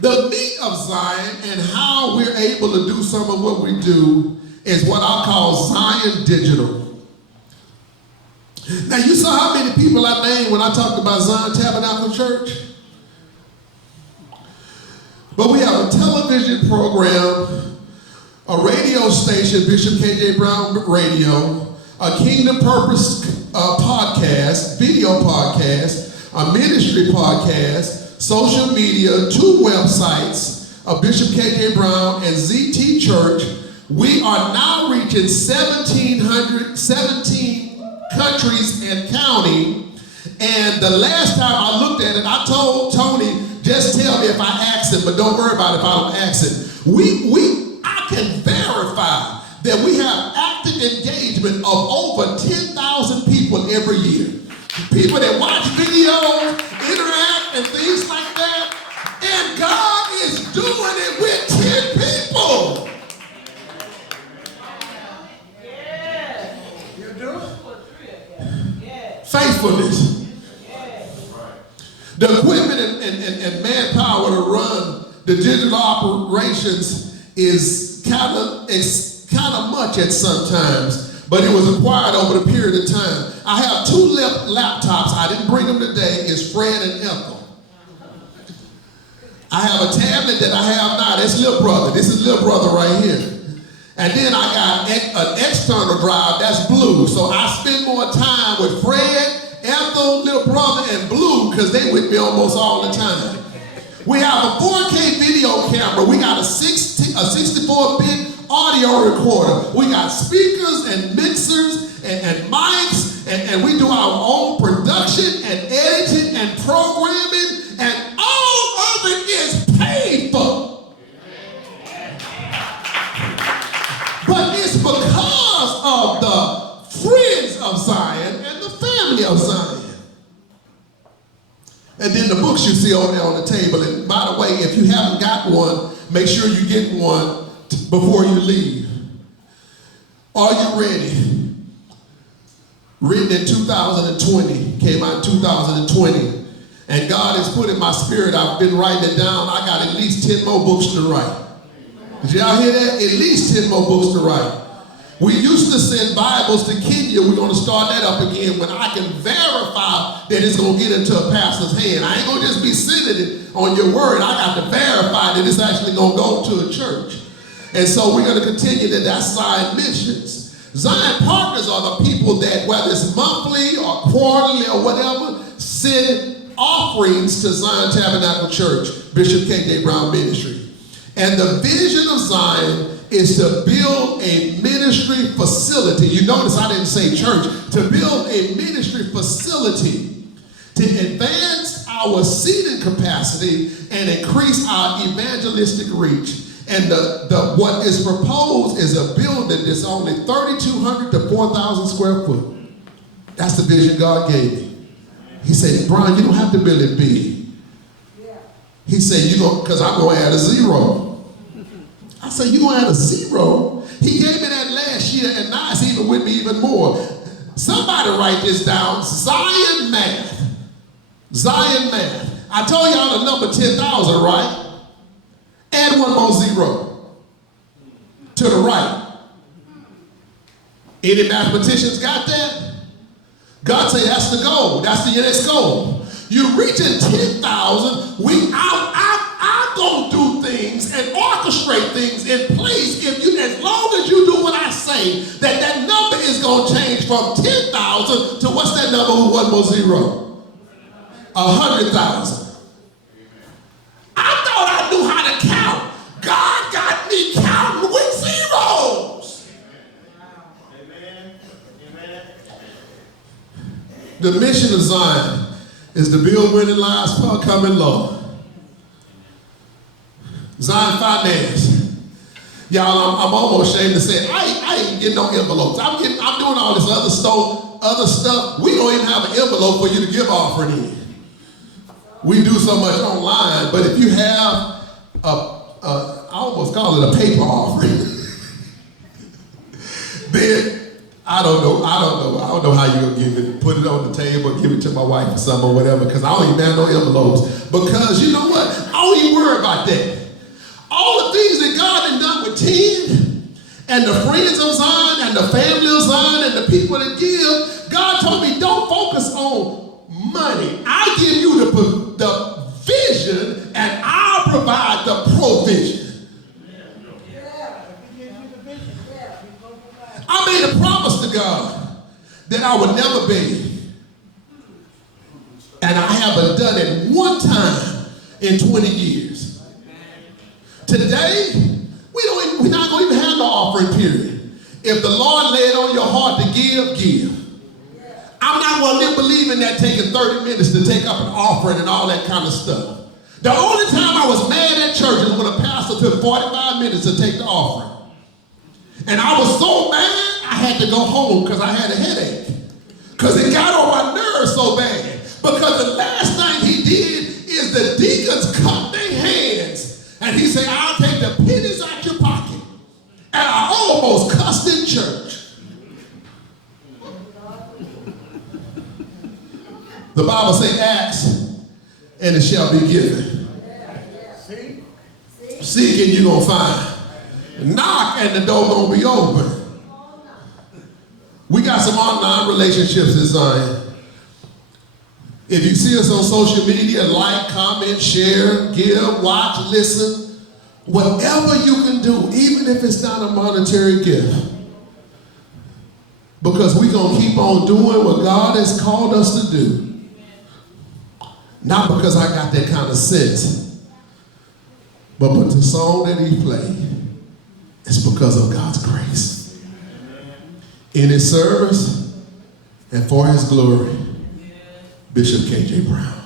The meat of Zion and how we're able to do some of what we do is what I call Zion Digital. Now, you saw how many people I named when I talked about Zion Tabernacle Church? But we have a television program, a radio station, Bishop K.J. Brown Radio, a Kingdom Purpose podcast, video podcast, a ministry podcast, social media, 2 websites, of Bishop K.J. Brown and ZT Church. We are now reaching 17 countries and counting. And the last time I looked at it, I told Tony, just tell me if I ask it, but don't worry about it if I don't ask it. I can verify that we have active engagement of over 10,000 people every year. People that watch videos, interact, and things like that. And God is doing it with 10 people. Yes. You do? Faithfulness. Yes. The equipment and manpower to run the digital operations is kind of much at some times. But it was acquired over the period of time. I have 2 laptops. I didn't bring them today. It's Fred and Ethel. I have a tablet that I have now. That's little brother. This is little brother right here. And then I got an external drive. That's Blue. So I spend more time with Fred, Ethel, little brother, and Blue because they with me almost all the time. We have a 4K video camera. We got a 64-bit audio recorder. We got speakers and mixers and mics, and we do our own production and editing and programming, and all of it is paid for. But it's because of the friends of Zion and the family of Zion. And then the books you see over there on the table. And by the way, if you haven't got one, make sure you get one before you leave. Are you ready? Written in 2020, came out in 2020. And God has put in my spirit, I've been writing it down. I got at least 10 more books to write. Did y'all hear that? At least 10 more books to write. We used to send Bibles to Kenya. We're going to start that up again when I can verify that it's going to get into a pastor's hand. I ain't going to just be sending it on your word. I got to verify that it's actually going to go to a church. And so we're going to continue that. That's Zion Missions. Zion Partners are the people that, whether it's monthly or quarterly or whatever, send offerings to Zion Tabernacle Church, Bishop K.J. Brown Ministry. And the vision of Zion is to build a ministry facility. You notice I didn't say church. To build a ministry facility to advance our seating capacity and increase our evangelistic reach. And what is proposed is a building that's only 3,200 to 4,000 square foot. That's the vision God gave me. He said, Brian, you don't have to build it big. He said, because I'm going to add a 0. I said, you're going to add a 0? He gave me that last year, and now it's even with me even more. Somebody write this down. Zion math. Zion math. I told y'all the number 10,000, right? Add one more 0 to the right. Any mathematicians got that? God say that's the goal. That's the next goal. You're reaching 10,000. I'm going to do things and orchestrate things in place as long as you do what I say, that number is going to change from 10,000 to what's that number with one more 0? 100,000. I thought I knew how to count. God got me counting with zeros. Amen. Amen. The mission of Zion is to build winning lives for a coming Lord. Zion Finance. Y'all, I'm almost ashamed to say it. I ain't getting no envelopes. I'm doing all this other stuff. We don't even have an envelope for you to give offering in. We do so much online, but if you have I almost call it a paper offering, then I don't know how you're gonna give it, put it on the table, give it to my wife or something or whatever, because I don't even have no envelopes. Because you know what? I don't even worry about that. All the things that God had done with 10, and the friends of Zion, and the family of Zion, and the people that give, God told me, don't focus on money. I give you the vision, and I'll provide the provision. I made a promise to God that I would never beg. And I haven't done it one time in 20 years. Today, we're not going to even have no offering period. If the Lord laid on your heart to give, give. I'm not going to believe in that taking 30 minutes to take up an offering and all that kind of stuff. The only time I was mad at church is when a pastor took 45 minutes to take the offering. And I was so mad, I had to go home because I had a headache. Because it got on my nerves so bad. Because the last thing he did is the deacons cut their hands. And he said, I'll take the pennies out your pocket. And I almost cussed in church. The Bible says, ask, and it shall be given. Seek, and you're going to find. Knock, and the door going to be open. We got some online relationships in Zion. If you see us on social media, like, comment, share, give, watch, listen. Whatever you can do, even if it's not a monetary gift. Because we're going to keep on doing what God has called us to do. Not because I got that kind of sense, but the song that he played is because of God's grace. In his service and for his glory, Bishop K.J. Brown.